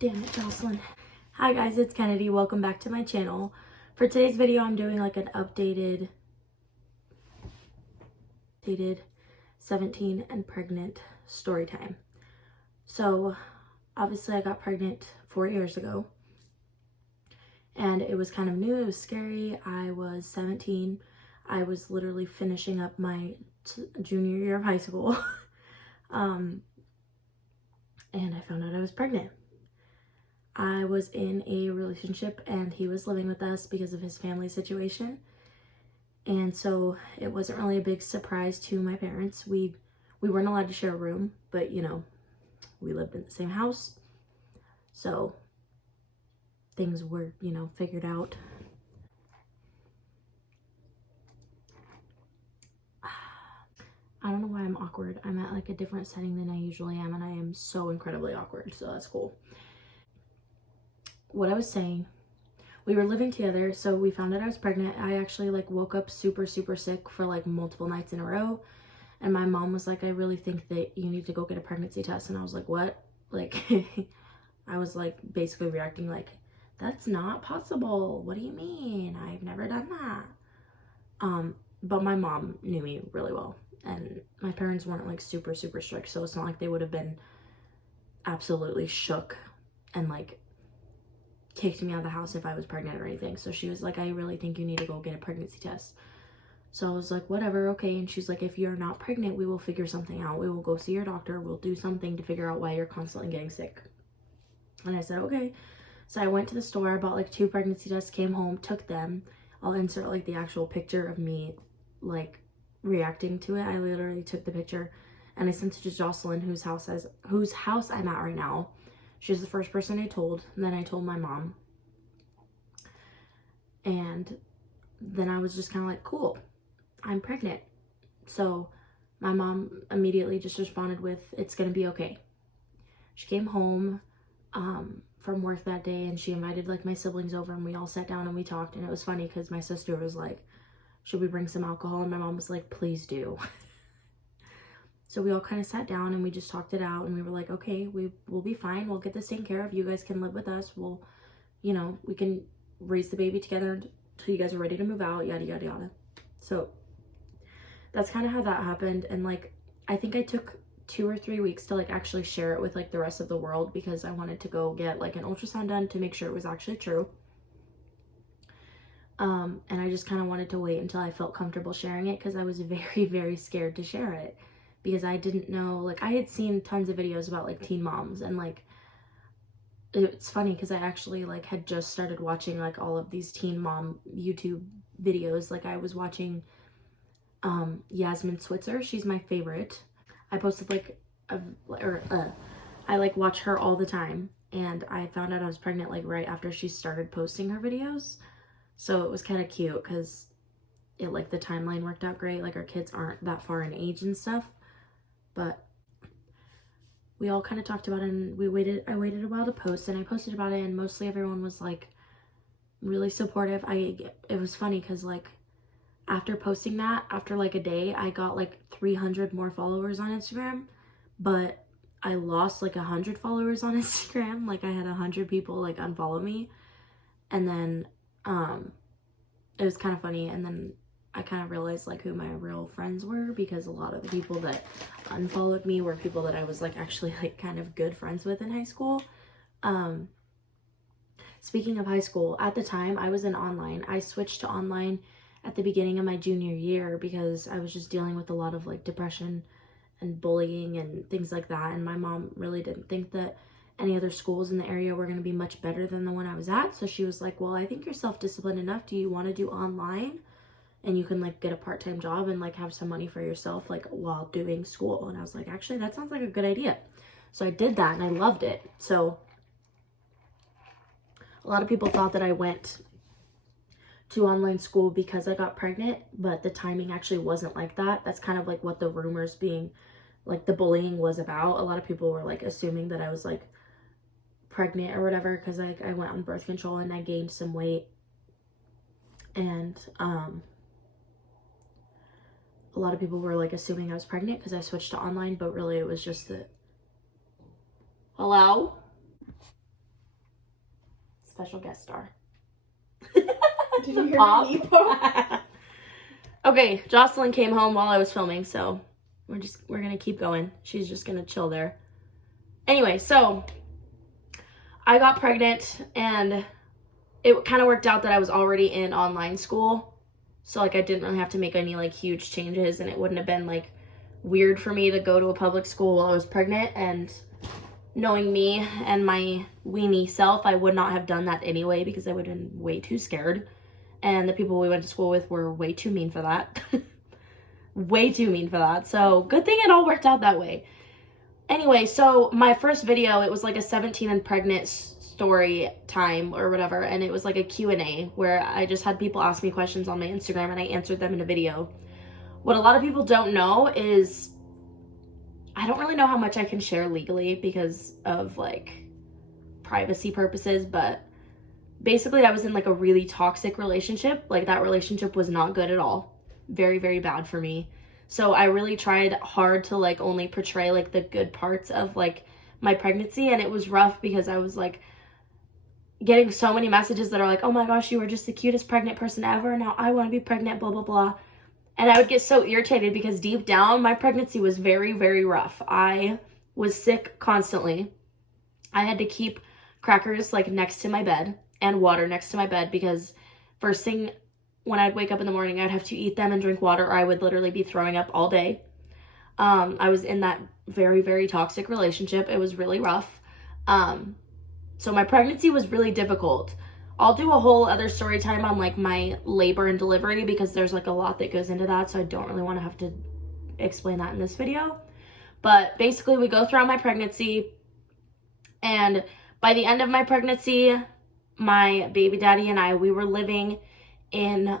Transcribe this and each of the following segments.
Damn it, Jocelyn. Hi guys, it's Kennedy. Welcome back to my channel. For today's video, I'm doing like an updated 17 and pregnant story time. So obviously I got pregnant 4 years ago and it was kind of new. It was scary. I was 17. I was literally finishing up my junior year of high school. And I found out I was pregnant. I was in a relationship and he was living with us because of his family situation. And so it wasn't really a big surprise to my parents. We weren't allowed to share a room, but you know, we lived in the same house. So things were, you know, figured out. I don't know why I'm awkward. I'm at like a different setting than I usually am and I am so incredibly awkward, so that's cool. What I was saying, we were living together, so we found out I was pregnant. I actually like woke up super sick for like multiple nights in a row, and my mom was like, I really think that you need to go get a pregnancy test. And I was like, what? Like I was like basically reacting like, that's not possible, what do you mean, I've never done that. But my mom knew me really well and my parents weren't like super strict, so it's not like they would have been absolutely shook and like kicked me out of the house if I was pregnant or anything. So she was like, I really think you need to go get a pregnancy test. So I was like, whatever, okay. And she's like, if you're not pregnant, we will figure something out. We will go see your doctor. We'll do something to figure out why you're constantly getting sick. And I said, okay. So I went to the store, bought like 2 pregnancy tests, came home, took them. I'll insert like the actual picture of me like reacting to it. I literally took the picture and I sent it to Jocelyn, whose house I'm at right now. She was the first person I told, and then I told my mom. And then I was just kind of like, cool, I'm pregnant. So my mom immediately just responded with, it's gonna be okay. She came home from work that day and she invited like my siblings over and we all sat down and we talked. And it was funny because my sister was like, should we bring some alcohol? And my mom was like, please do. So we all kind of sat down and we just talked it out and we were like, okay, we'll be fine. We'll get this taken care of. You guys can live with us. We'll, you know, we can raise the baby together until you guys are ready to move out, yada, yada, yada. So that's kind of how that happened. And like, I think I took 2 or 3 weeks to like actually share it with like the rest of the world because I wanted to go get like an ultrasound done to make sure it was actually true. And I just kind of wanted to wait until I felt comfortable sharing it because I was very scared to share it because I didn't know, like I had seen tons of videos about like teen moms and like it's funny because I actually like had just started watching like all of these teen mom YouTube videos. Like I was watching Yasmin Switzer. She's my favorite. I posted like I like watch her all the time, and I found out I was pregnant like right after she started posting her videos. So it was kind of cute because it like the timeline worked out great. Like our kids aren't that far in age and stuff, but we all kind of talked about it and I waited a while to post and I posted about it and mostly everyone was like really supportive. It was funny because like after posting that, after like a day, I got like 300 more followers on Instagram, but I lost like 100 followers on Instagram. Like I had 100 people like unfollow me, and then it was kind of funny. And then I kind of realized like who my real friends were because a lot of the people that unfollowed me were people that I was like actually like kind of good friends with in high school. Speaking of high school, at the time I was in online. I switched to online at the beginning of my junior year because I was just dealing with a lot of like depression and bullying and things like that. And my mom really didn't think that any other schools in the area were going to be much better than the one I was at. So she was like, well, I think you're self-disciplined enough. Do you want to do online? And you can like get a part-time job and like have some money for yourself like while doing school. And I was like, actually, that sounds like a good idea. So I did that and I loved it. So a lot of people thought that I went to online school because I got pregnant, but the timing actually wasn't like that. That's kind of like what the rumors being like the bullying was about. A lot of people were like assuming that I was like pregnant or whatever because like I went on birth control and I gained some weight. And a lot of people were like assuming I was pregnant because I switched to online, but really it was just that. Hello? special guest star. Did you hear my knee poke? Okay, Jocelyn came home while I was filming, so we're gonna keep going. She's just gonna chill there. Anyway, so I got pregnant, and it kind of worked out that I was already in online school, so like I didn't really have to make any like huge changes, and it wouldn't have been like weird for me to go to a public school while I was pregnant. And knowing me and my weenie self, I would not have done that anyway because I would have been way too scared. And the people we went to school with were way too mean for that. Way too mean for that. So good thing it all worked out that way. Anyway, so my first video, it was like a 17 and pregnant story time or whatever. And it was like a Q&A where I just had people ask me questions on my Instagram and I answered them in a video. What a lot of people don't know is I don't really know how much I can share legally because of like privacy purposes, but basically I was in like a really toxic relationship. Like that relationship was not good at all. Very, very bad for me. So I really tried hard to like only portray like the good parts of like my pregnancy, and it was rough because I was like getting so many messages that are like, oh my gosh, you were just the cutest pregnant person ever. Now I want to be pregnant, blah, blah, blah. And I would get so irritated because deep down, my pregnancy was very, very rough. I was sick constantly. I had to keep crackers like next to my bed and water next to my bed because first thing when I'd wake up in the morning, I'd have to eat them and drink water or I would literally be throwing up all day. I was in that very, very toxic relationship. It was really rough. So my pregnancy was really difficult. I'll do a whole other story time on like my labor and delivery because there's like a lot that goes into that, so I don't really want to have to explain that in this video. But basically we go throughout my pregnancy, and by the end of my pregnancy, my baby daddy and I, we were living in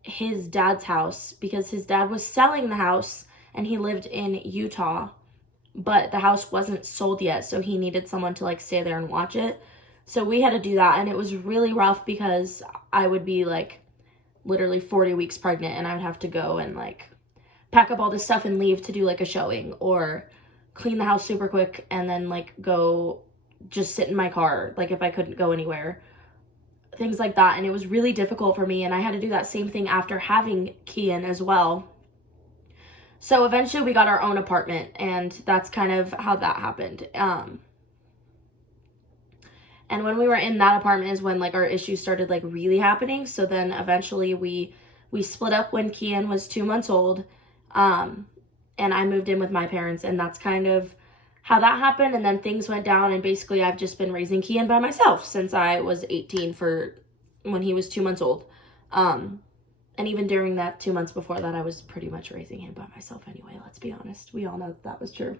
his dad's house because his dad was selling the house and he lived in Utah, but the house wasn't sold yet, so he needed someone to like stay there and watch it. So we had to do that, and it was really rough because I would be like literally 40 weeks pregnant and I would have to go and like pack up all this stuff and leave to do like a showing or clean the house super quick and then like go just sit in my car like if I couldn't go anywhere, things like that. And it was really difficult for me, and I had to do that same thing after having Kian as well. So eventually we got our own apartment, and that's kind of how that happened. And when we were in that apartment is when like our issues started like really happening. So then eventually we split up when Kian was 2 months old. And I moved in with my parents, and that's kind of how that happened. And then things went down, and basically I've just been raising Kian by myself since I was 18 for when he was 2 months old. And even during that 2 months before that, I was pretty much raising him by myself anyway. Let's be honest. We all know that was true.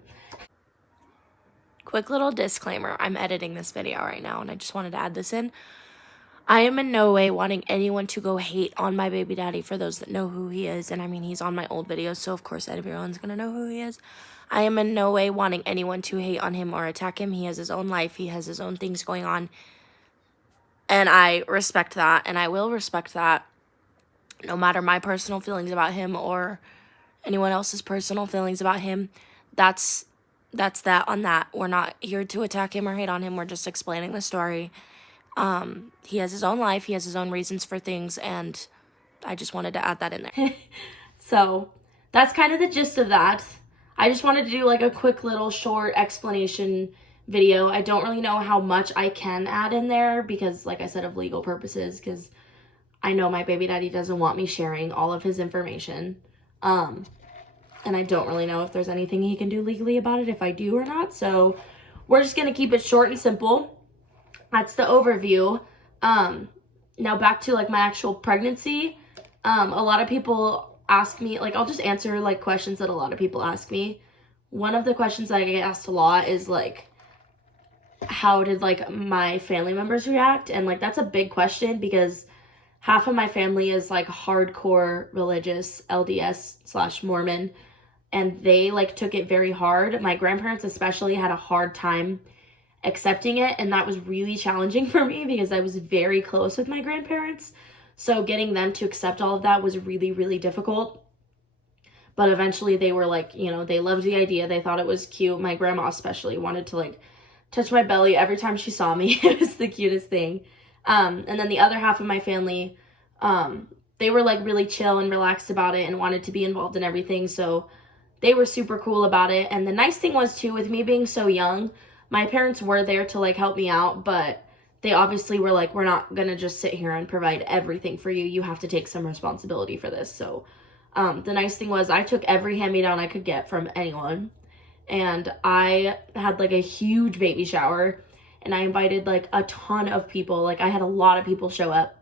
Quick little disclaimer, I'm editing this video right now and I just wanted to add this in. I am in no way wanting anyone to go hate on my baby daddy for those that know who he is. And I mean, he's on my old videos, so of course everyone's gonna know who he is. I am in no way wanting anyone to hate on him or attack him. He has his own life, he has his own things going on. And I respect that, and I will respect that no matter my personal feelings about him or anyone else's personal feelings about him. That's that on that. We're not here to attack him or hate on him. We're just explaining the story. He has his own life. He has his own reasons for things, and I just wanted to add that in there. So that's kind of the gist of that. I just wanted to do like a quick little short explanation video. I don't really know how much I can add in there because, like I said, of legal purposes, because I know my baby daddy doesn't want me sharing all of his information. And I don't really know if there's anything he can do legally about it if I do or not. So we're just going to keep it short and simple. That's the overview. Now back to like my actual pregnancy. A lot of people ask me, like I'll just answer like questions that a lot of people ask me. One of the questions that I get asked a lot is like, how did like my family members react? And like that's a big question because half of my family is like hardcore religious LDS/Mormon. And they like took it very hard. My grandparents especially had a hard time accepting it, and that was really challenging for me because I was very close with my grandparents. So getting them to accept all of that was really, really difficult. But eventually they were like, you know, they loved the idea. They thought it was cute. My grandma especially wanted to like touch my belly every time she saw me. It was the cutest thing. And then the other half of my family, they were like really chill and relaxed about it and wanted to be involved in everything. So they were super cool about it. And the nice thing was too, with me being so young, my parents were there to like help me out, but they obviously were like, we're not going to just sit here and provide everything for you. You have to take some responsibility for this. So the nice thing was I took every hand-me-down I could get from anyone. And I had like a huge baby shower. And I invited like a ton of people. Like I had a lot of people show up.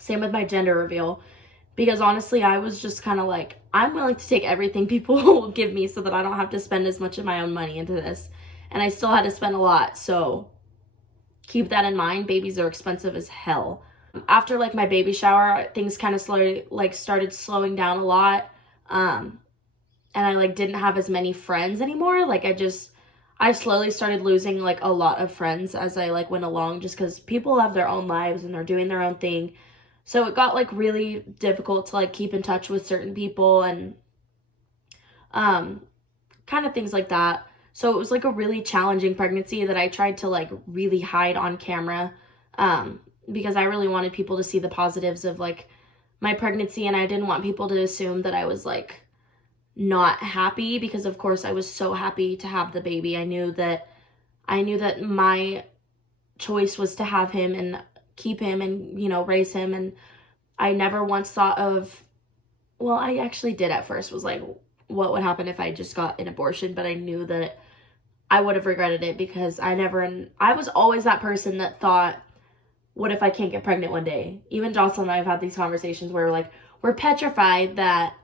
Same with my gender reveal. Because honestly, I was just kind of like, I'm willing to take everything people will give me so that I don't have to spend as much of my own money into this. And I still had to spend a lot. So keep that in mind. Babies are expensive as hell. After like my baby shower, things kind of started slowing down a lot. And I like didn't have as many friends anymore. Like I slowly started losing like a lot of friends as I like went along, just because people have their own lives and they're doing their own thing. So it got like really difficult to like keep in touch with certain people and kind of things like that. So it was like a really challenging pregnancy that I tried to like really hide on camera because I really wanted people to see the positives of like my pregnancy, and I didn't want people to assume that I was like not happy, because of course I was so happy to have the baby. I knew that my choice was to have him and keep him and, you know, raise him. And I never once thought of, well, I actually did at first, was like, what would happen if I just got an abortion? But I knew that I would have regretted it, because I was always that person that thought, what if I can't get pregnant one day? Even Jocelyn and I have had these conversations where like, we're petrified that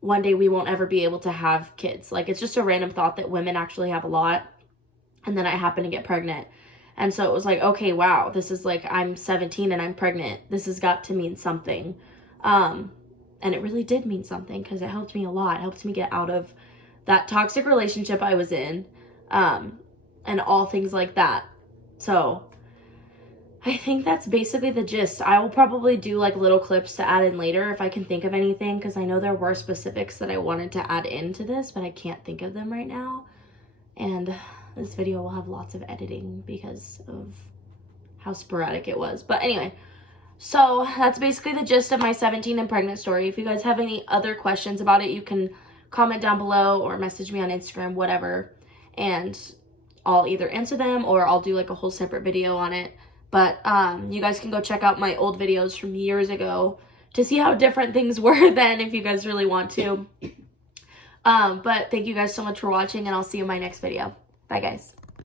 one day we won't ever be able to have kids. Like, it's just a random thought that women actually have a lot. And then I happen to get pregnant. And so it was like, okay, wow, this is like, I'm 17 and I'm pregnant. This has got to mean something. And it really did mean something, because it helped me a lot. It helped me get out of that toxic relationship I was in, and all things like that. So I think that's basically the gist. I will probably do like little clips to add in later if I can think of anything, because I know there were specifics that I wanted to add into this, but I can't think of them right now. And this video will have lots of editing because of how sporadic it was. But anyway, so that's basically the gist of my 17 and pregnant story. If you guys have any other questions about it, you can comment down below or message me on Instagram, whatever. And I'll either answer them or I'll do like a whole separate video on it. But you guys can go check out my old videos from years ago to see how different things were then, if you guys really want to. But thank you guys so much for watching, and I'll see you in my next video. Bye, guys.